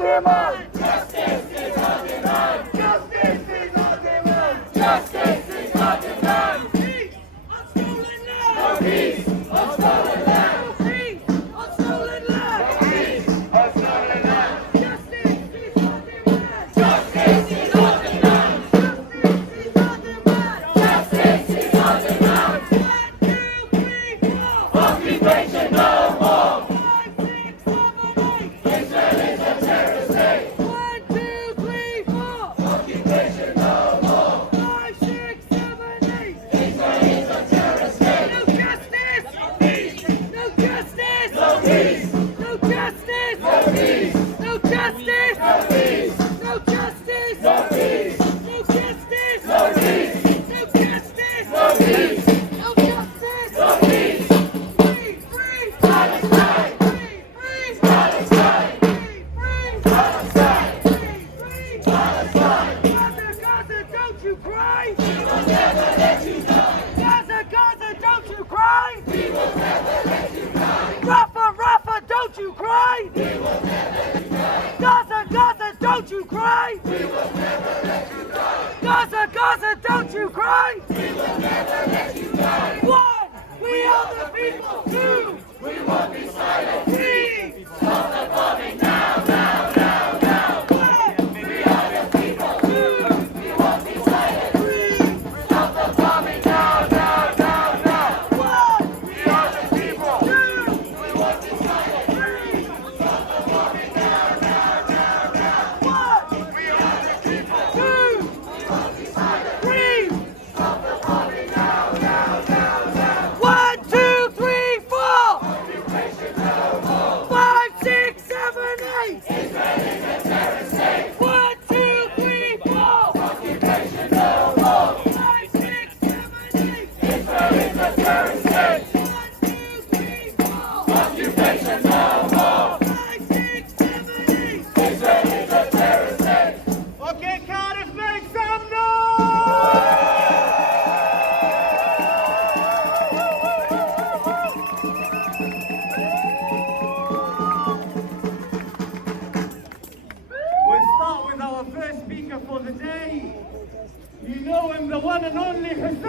our demand. Justice is our demand. Justice is our demand. Justice is our demand. Peace on stolen land. No peace on stolen land. Peace on stolen land. Peace on stolen land. Justice is our demand. Justice is our demand. Justice is our demand. Justice is our demand. 1, 2, 3, 4. Occupation no more. 5, 6, 7, 8. Israel is a terrorist state. 1, 2, 3, 4. Occupation no more. 5, 6, 7, 8. Israel is a terrorist state. No justice. No peace. No justice. No peace. No justice. No peace. No justice. No peace. No justice. No peace. No justice. No peace. No justice. No peace. No justice. No peace. Free, free, Palestine. free, free, Palestine. free, free, Palestine. free, free. Palestine. Gaza, Gaza, don't you cry. We will never let you die. Gaza, Gaza, don't you cry. We will never let you die. Rafa, Rafa, don't you cry. We will never let you die. Gaza, Gaza, don't you cry. We will never let you die. Gaza, Gaza, don't you cry. We will never let you die. 1, we are the people. 2, We won't be silent. 3, Stop the bombing now, now, now, now. 1, We are the people. 2, We won't be silent. 3, Stop the bombing now, now, now, now. 1, We are the people. 2, We won't be silent. 3, Stop the bombing now, now, now, now. 1, We are the people. 2, We won't be silent. 3, Stop the bombing now, now, now, now. 1, 2, 3, 4, Occupation no more. 5, 6, 7, 8. Israel is a terrorist state. 1, 2, 3, 4, Occupation no more. 5, 6, 7, 8. Israel is a terrorist state. 1, 2, 3, 4, Occupation no more. 5, 6, 7, 8. Israel is a terrorist state. Okay, Cardiff, make some noise! We'll start with our first speaker for the day. You know him, the one and only Hussein!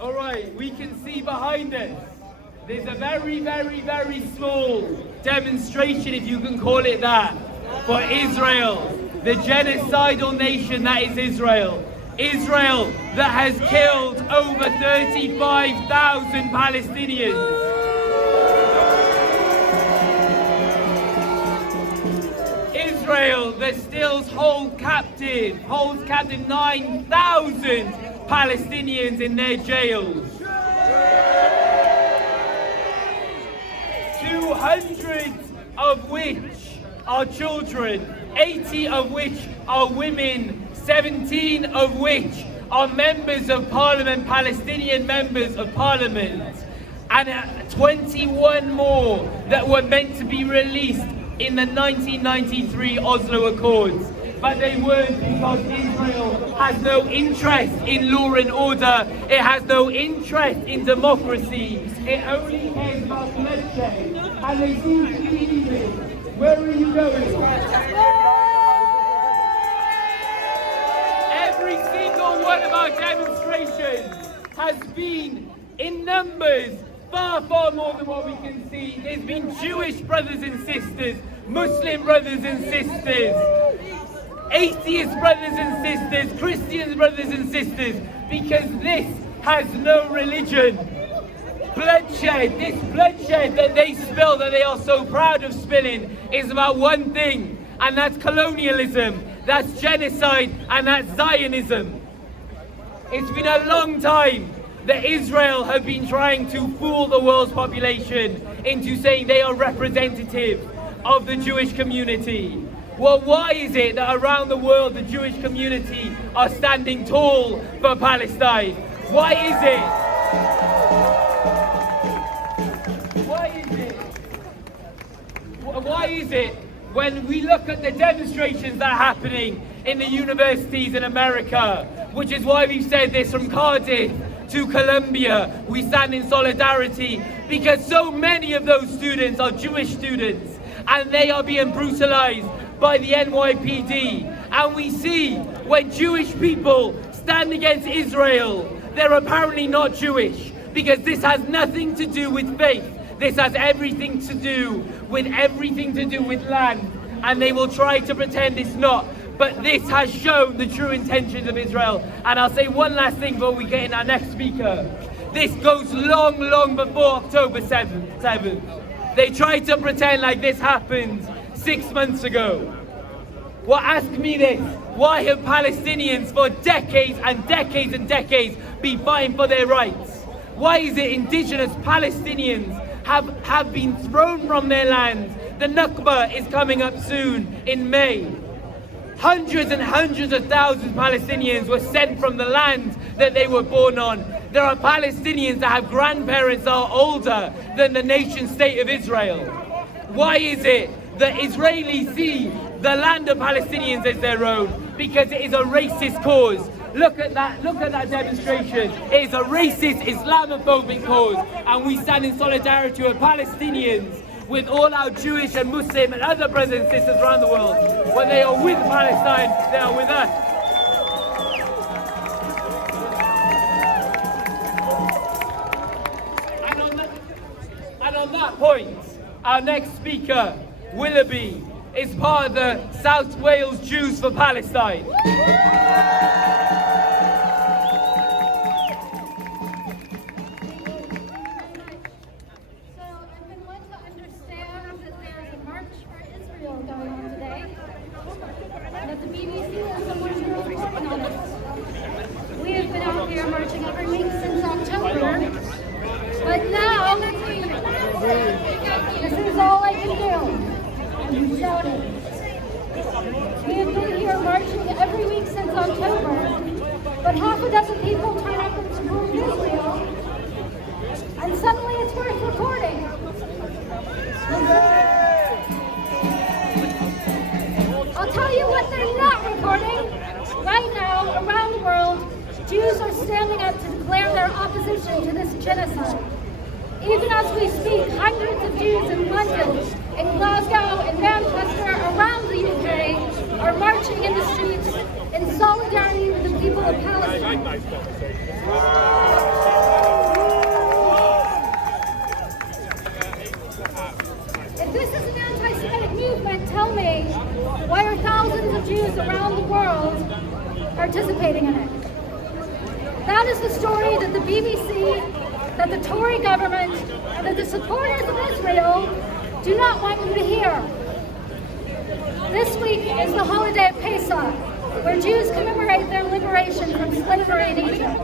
All right, we can see behind us. There's a very, very, very small demonstration, if you can call it that, for Israel, the genocidal nation that is Israel. Israel that has killed over 35,000 Palestinians. Israel that still holds captive 9,000 Palestinians in their jails. 200 of which are children, 80 of which are women, 17 of which are members of parliament, Palestinian members of parliament, and 21 more that were meant to be released in the 1993 Oslo Accords. But they weren't, because Israel has no interest in law and order. It has no interest in democracy. It only cares about bloodshed. And they seem to be leaving. Where are you going? Every single one of our demonstrations has been in numbers far, far more than what we can see. There's been Jewish brothers and sisters, Muslim brothers and sisters, atheist brothers and sisters, Christian brothers and sisters, because this has no religion. Bloodshed, this bloodshed that they spill, that they are so proud of spilling, is about one thing, and that's colonialism, that's genocide, and that's Zionism. It's been a long time that Israel have been trying to fool the world's population into saying they are representative of the Jewish community. Well, why is it that around the world the Jewish community are standing tall for Palestine? Why is it? Why is it when we look at the demonstrations that are happening in the universities in America, which is why we've said this from Cardiff, to Colombia. We stand in solidarity because so many of those students are Jewish students and they are being brutalized by the NYPD. And we see when Jewish people stand against Israel, they're apparently not Jewish, because this has nothing to do with faith. This has everything to do with land, and they will try to pretend it's not. But this has shown the true intentions of Israel. And I'll say one last thing before we get in our next speaker. This goes long, long before October 7th. They tried to pretend like this happened 6 months ago. Well, ask me this. Why have Palestinians for decades and decades and decades been fighting for their rights? Why is it indigenous Palestinians have been thrown from their land? The Nakba is coming up soon in May. Hundreds and hundreds of thousands of Palestinians were sent from the land that they were born on. There are Palestinians that have grandparents that are older than the nation state of Israel. Why is it that Israelis see the land of Palestinians as their own? Because it is a racist cause. Look at that demonstration. It is a racist, Islamophobic cause, and we stand in solidarity with Palestinians, with all our Jewish and Muslim and other brothers and sisters around the world. When they are with Palestine, they are with us. And on that point, our next speaker, Willoughby, is part of the South Wales Jews for Palestine. That the BBC and someone who is reporting on it. We have been out here marching every week since October, but now this is all I can do. I'm shouting. We have been here marching every week since October, but half a dozen people turn up and support Israel, and suddenly it's worth recording. I'll tell you what they're not recording. Right now, around the world, Jews are standing up to declare their opposition to this genocide. Even as we speak, hundreds of Jews in London, in Glasgow, in Manchester, around the UK, are marching in the streets in solidarity with the people of Palestine. If this is an anti-Semitic movement, tell me, why are thousands of Jews around the world participating in it? That is the story that the BBC, that the Tory government, and that the supporters of Israel do not want you to hear. This week is the holiday of Pesach, where Jews commemorate their liberation from slavery in Egypt.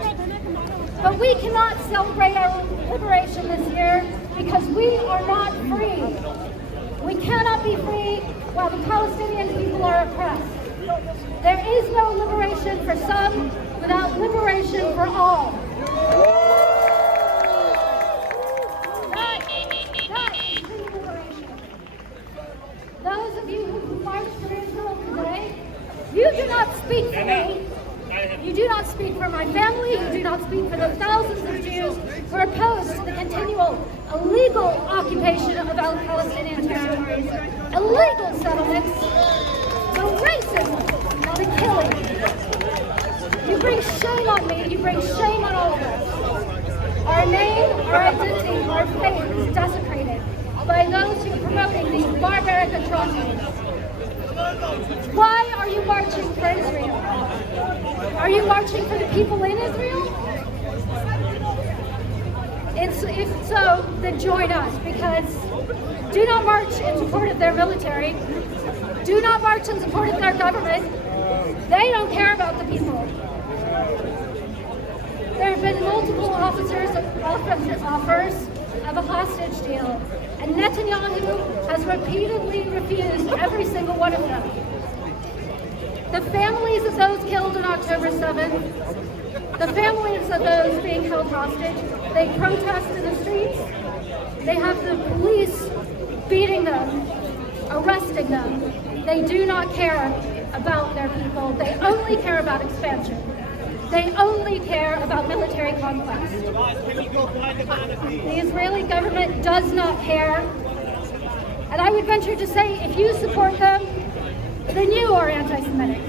But we cannot celebrate our liberation this year because we are not free. We cannot be free while the Palestinian people are oppressed. There is no liberation for some without liberation for all. That is true liberation. Those of you who marched for Israel today, you do not speak for me. You do not speak for my family. You do not speak for the thousands of Jews who are opposed to the continual illegal occupation of our Palestinian territories, illegal settlements, the racism, the killing. You bring shame on me. You bring shame on all of us. Our name, our identity, our faith is desecrated by those who are promoting these barbaric atrocities. Why are you marching for Israel? Are you marching for the people in Israel? If so, then join us, because do not march in support of their military. Do not march in support of their government. They don't care about the people. There have been multiple offers of a hostage deal, and Netanyahu has repeatedly refused every single one of them. The families of those killed on October 7th, the families of those being held hostage, they protest in the streets. They have the police beating them, arresting them. They do not care about their people. They only care about expansion. They only care about military conquest. The Israeli government does not care. And I would venture to say, if you support them, then you are anti-Semitic.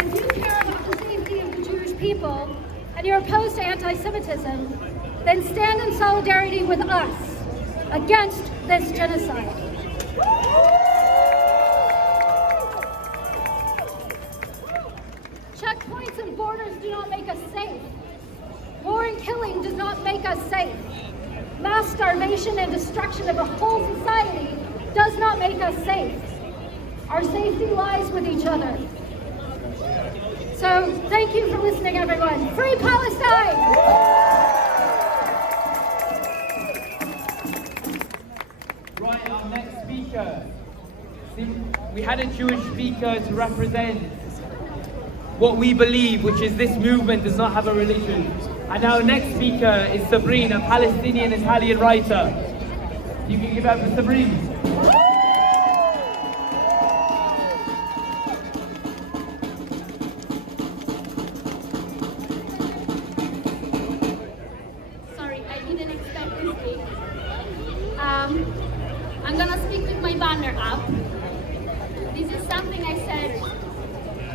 If you care about the safety of the Jewish people, and you're opposed to anti-Semitism, then stand in solidarity with us against this genocide. Checkpoints and borders do not make us safe. War and killing does not make us safe. Mass starvation and destruction of a whole society does not make us safe. Our safety lies with each other. So thank you for listening, everyone. Free Palestine! Right, our next speaker. We had a Jewish speaker to represent what we believe, which is this movement does not have a religion. And our next speaker is Sabrina, a Palestinian Italian writer. You can give it up for Sabrina. Sorry, I didn't expect to speak. I'm gonna speak with my banner up. This is something I said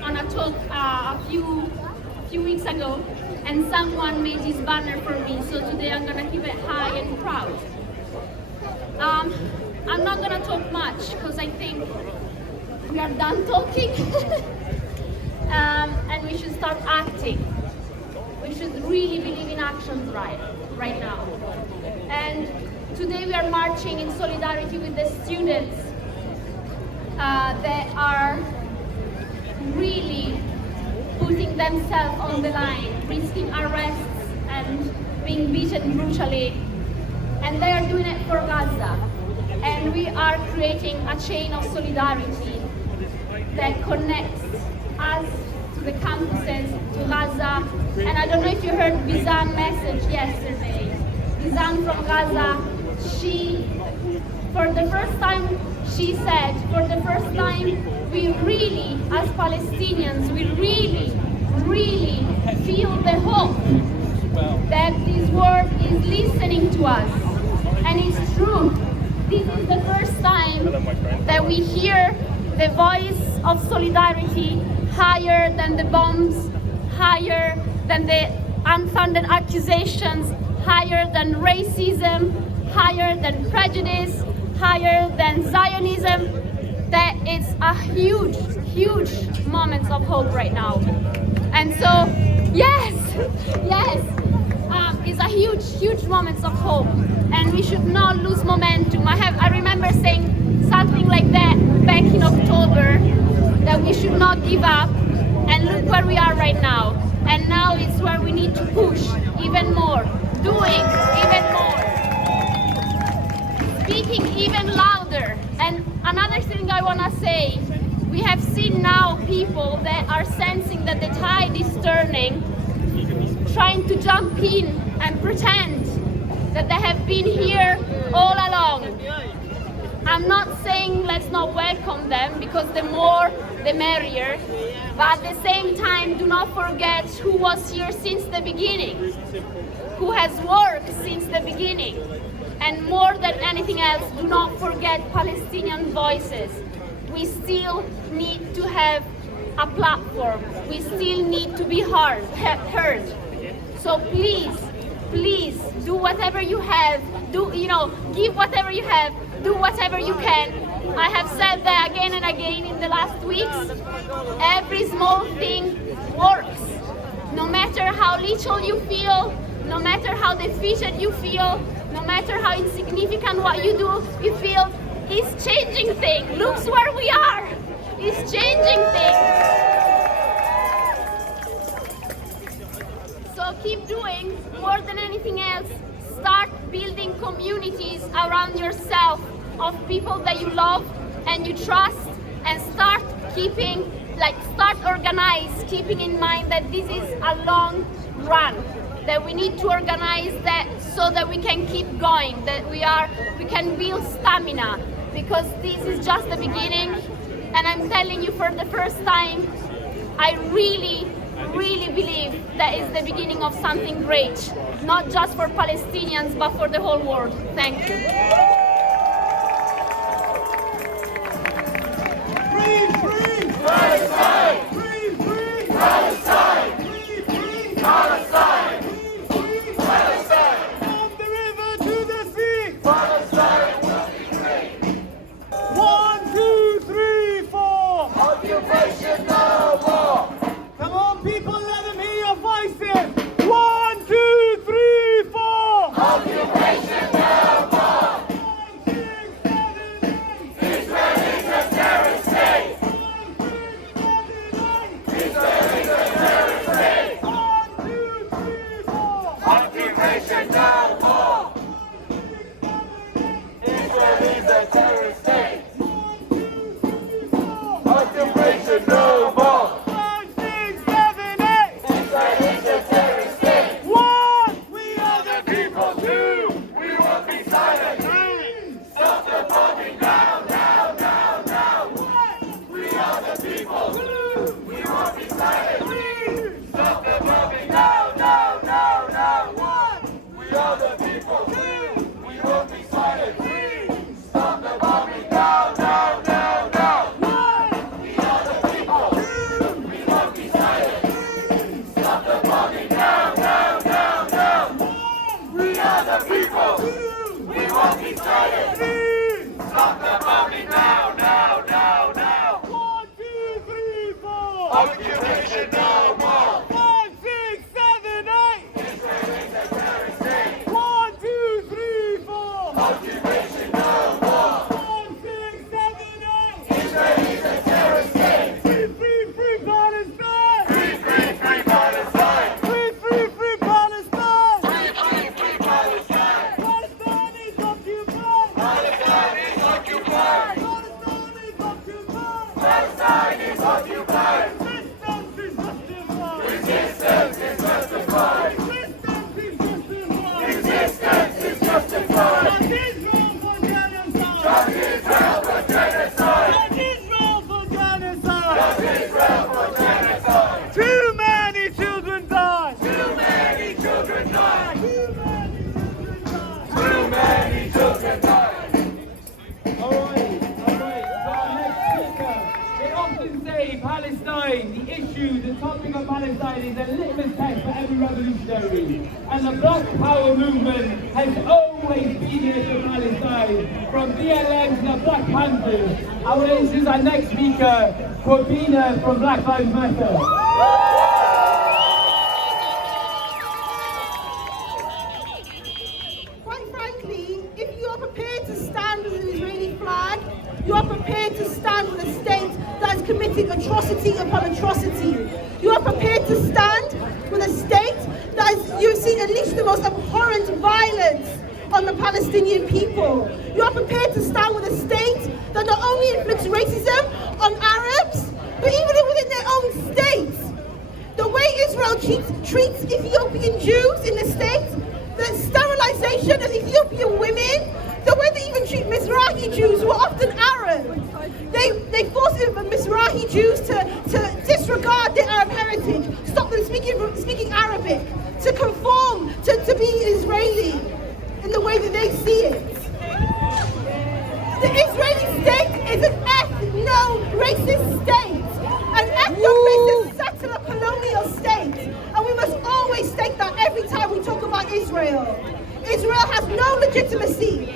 on a talk a few weeks ago, and someone made this banner for me, so today I'm gonna keep it high and proud. I'm not gonna talk much because I think we are done talking and we should start acting. We should really believe in actions right now. And today we are marching in solidarity with the students that are really putting themselves on the line, risking arrests and being beaten brutally. And they are doing it for Gaza. And we are creating a chain of solidarity that connects us to the campuses, to Gaza. And I don't know if you heard Bizan's message yesterday. Bizan from Gaza, for the first time, she said, for the first time, we really, as Palestinians, we really feel the hope that this world is listening to us. And it's true. This is the first time that we hear the voice of solidarity higher than the bombs, higher than the unfounded accusations, higher than racism, higher than prejudice, higher than Zionism. That it's a huge moment of hope right now. And so, yes, it's a huge moment of hope, and we should not lose momentum. I remember saying something like that back in October, that we should not give up, and look where we are right now. And now it's where we need to push even more, doing even more, speaking even louder. And another thing I want to say, we have seen now people that are sensing that the tide is turning, trying to jump in and pretend that they have been here all along. I'm not saying let's not welcome them, because the more the merrier, but at the same time do not forget who was here since the beginning, who has worked since the beginning. And more than anything else, do not forget Palestinian voices. We still need to have a platform. We still need to be heard. So please do whatever you have. Give whatever you have. Do whatever you can. I have said that again and again in the last weeks. Every small thing works. No matter how little you feel, no matter how defeated you feel, no matter how insignificant what you do, you feel, it's changing things. Look where we are. It's changing things. So keep doing. More than anything else, start building communities around yourself of people that you love and you trust, and start organize, keeping in mind that this is a long run, that we need to organize that so that we can keep going, that we can build stamina, because this is just the beginning, and I'm telling you for the first time, I really believe that is the beginning of something great, not just for Palestinians, but for the whole world. Thank you. Free Palestine! Free Palestine! Free Palestine! Free Palestine! From the river to the sea! Palestine will be free! 1, 2, 3, 4! Occupation no more! Come on, people, let them hear your voices! 1, 2, 3, 4! Occupation no more! 5, 6, 7, 8! Israel is a terrorist state! 5, 6, 7, 8! Israel is a terrorist state! 1, 2, 3, 4! Occupation no more! 5, 6, 7, 8! Israel is a terrorist state! 1, 2, 3, 4! Occupation no more! Occupation no more! 5, 6, 7, 8! Israel is a terrorist state! 1, 2, 3, 4! Occupation no more! 5, 6, 7, 8! Israel is a terrorist state! Free Palestine! Free Palestine! Free Palestine! Free Palestine! Palestine is occupied! Palestine is occupied! Palestine is occupied! Resistance is justified! Resistance is justified! Stop Israel for genocide! Stop Israel for genocide! Stop Israel for genocide! Too many children die! Too many children die! Too many children die! Alright. So our next speaker, they often say Palestine, the issue, the topic of Palestine is a litmus test for every revolutionary. And the Black Power movement has always been here for Palestine, from BLM to the Black Panthers. I will introduce our next speaker, Corbina from Black Lives Matter. You are prepared to stand with a state that is committing atrocity upon atrocity. You are prepared to stand with a state that is, you've seen unleash the most abhorrent violence on the Palestinian people. You are prepared to stand with a state that not only inflicts racism on Arabs, but even within their own states. The way Israel treats Ethiopian Jews in the state, the sterilization of Ethiopian women, the way they even treat Mizrahi Jews who are often Arab. They force Mizrahi Jews to disregard their Arab heritage, stop them speaking Arabic, to conform to being Israeli in the way that they see it. The Israeli state is an ethno-racist state, an ethno-racist settler colonial state, and we must always state that every time we talk about Israel. Israel has no legitimacy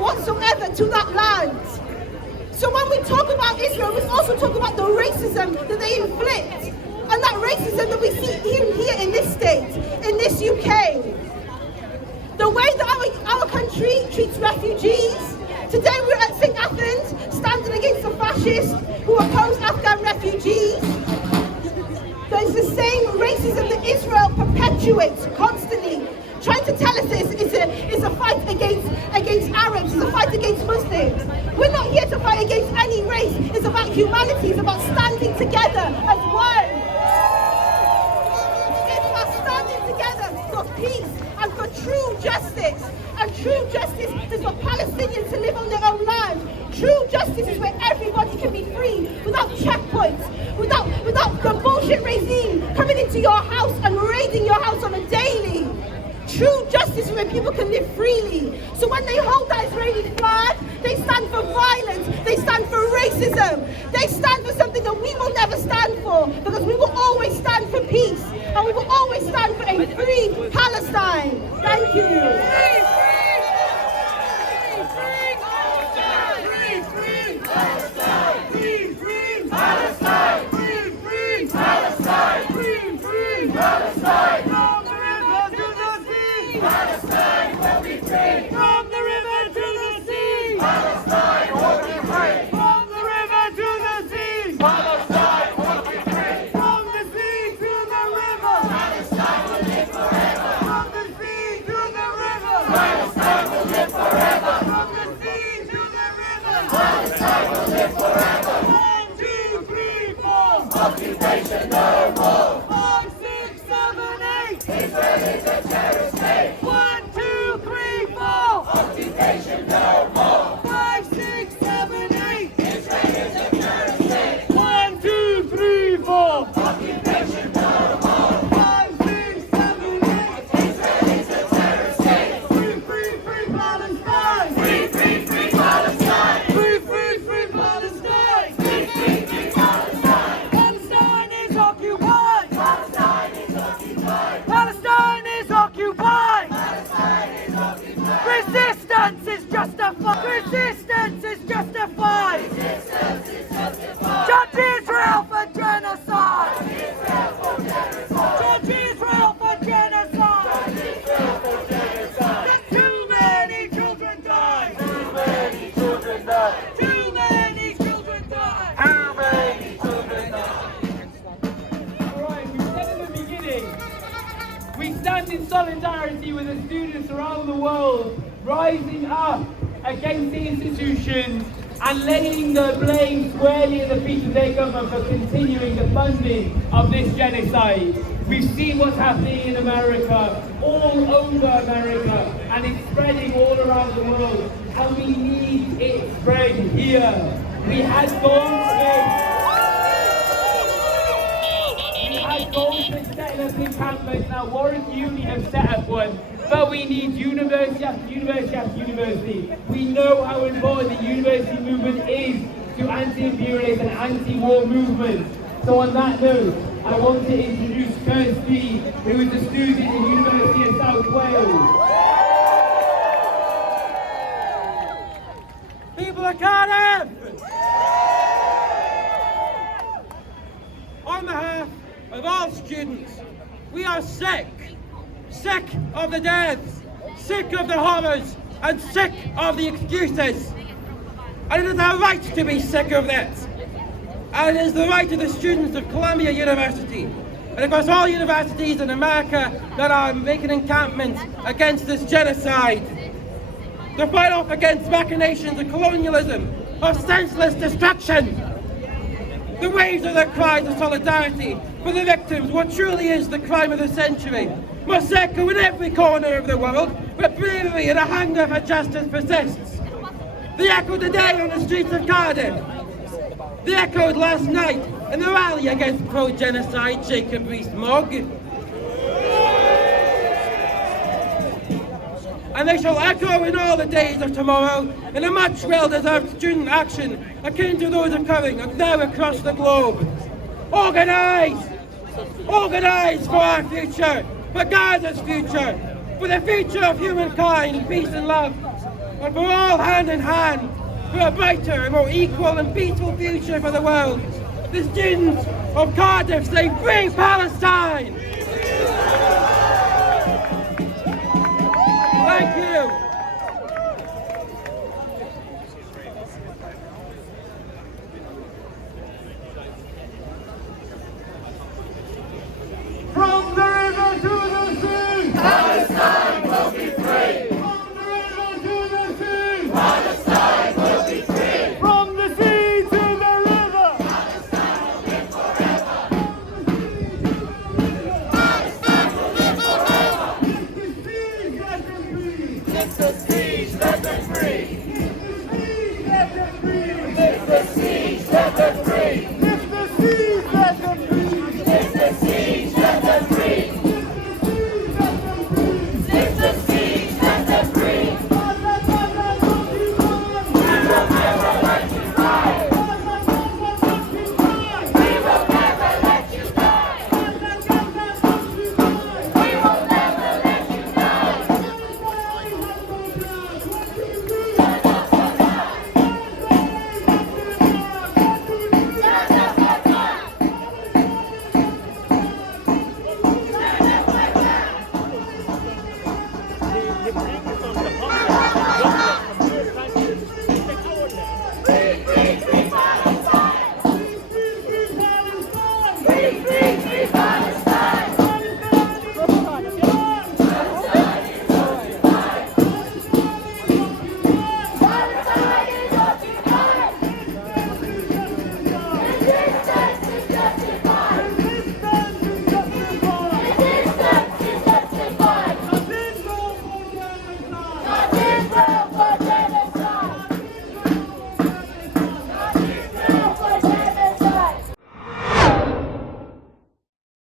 whatsoever to that land. So when we talk about Israel, we also talk about the racism that they inflict, and that racism that we see even here in this state, in this UK. The way that our country treats refugees. Today we're at St. Athens, standing against the fascists who oppose Afghan refugees. There's the same racism that Israel perpetuates constantly, trying to tell us this is a fight against Arabs, it's a fight against Muslims. We're not here to fight against any race. It's about humanity. It's about standing together as one. It's about standing together for peace and for true justice and True justice is for Palestinians to live on their own land. True justice is where everybody can be free without checkpoints, without the bullshit regime coming into your house and raiding your house on a daily. True justice is where people can live freely. So when they hold that Israeli flag, they stand for violence, they stand for racism, they stand for something that we will never stand for, because we will always stand for peace, and we will always stand for a free Palestine. Thank you. Palestine will be free! From the river to the sea! Palestine will be free! From the river to the sea! Palestine will be free! From the sea to the river! Palestine will live forever! From the sea to the river! Palestine will live forever! From the sea to the river! Palestine will live forever! 1, 2, 3, 4! Occupation no more! 5, 6, 7, 8! Israel is a terrorist state! 1, 2, 3, 4! Occupation no more! 5, 6, 7, 8! Israel is a terrorist state! 1, 2, 3, 4! Occupation no more! 5, 6, 7, 8! Israel is a terrorist state! Free, free, free Palestine! Free, free, free Palestine! Free, free, free Palestine! Free, free, free Palestine! Palestine is occupied! Palestine is occupied! Palestine is occupied! Palestine is occupied! Resistance is justified! Resistance is justified! Resistance is justified! Judge Israel for genocide! Judge Israel for genocide! Judge Israel for genocide! Too many children die! Too many children die! Too many children die! Too many children die! Alright, we said in the beginning, we stand in solidarity with the students around the world, rising up against the institutions and laying the blame squarely at the feet of their government for continuing the funding of this genocide. We've seen what's happening in America, all over America, and it's spreading all around the world, and we need it spread here. We had goals to set up encampments. Now Warwick Uni have set up one, but we need university after university after university. We know how important the university movement is to anti-imperialist and anti-war movements. So on that note, I want to introduce Kirsty, who is a student at the University of South Wales. People of Cardiff! On behalf of all students, we are sick of the deaths, sick of the horrors, and sick of the excuses. And it is our right to be sick of this. And it is the right of the students of Columbia University, and across all universities in America that are making encampments against this genocide, to fight off against machinations of colonialism, of senseless destruction. The waves of their cries of solidarity for the victims, what truly is the crime of the century, must echo in every corner of the world where bravery and a hunger for justice persists. They echoed today on the streets of Cardiff. They echoed last night in the rally against pro-genocide Jacob Rees-Mogg. And they shall echo in all the days of tomorrow in a much well-deserved student action akin to those occurring now across the globe. Organise! Organise for our future, for Gaza's future, for the future of humankind, peace and love, and for all hand in hand, for a brighter and more equal and peaceful future for the world. The students of Cardiff say, free Palestine!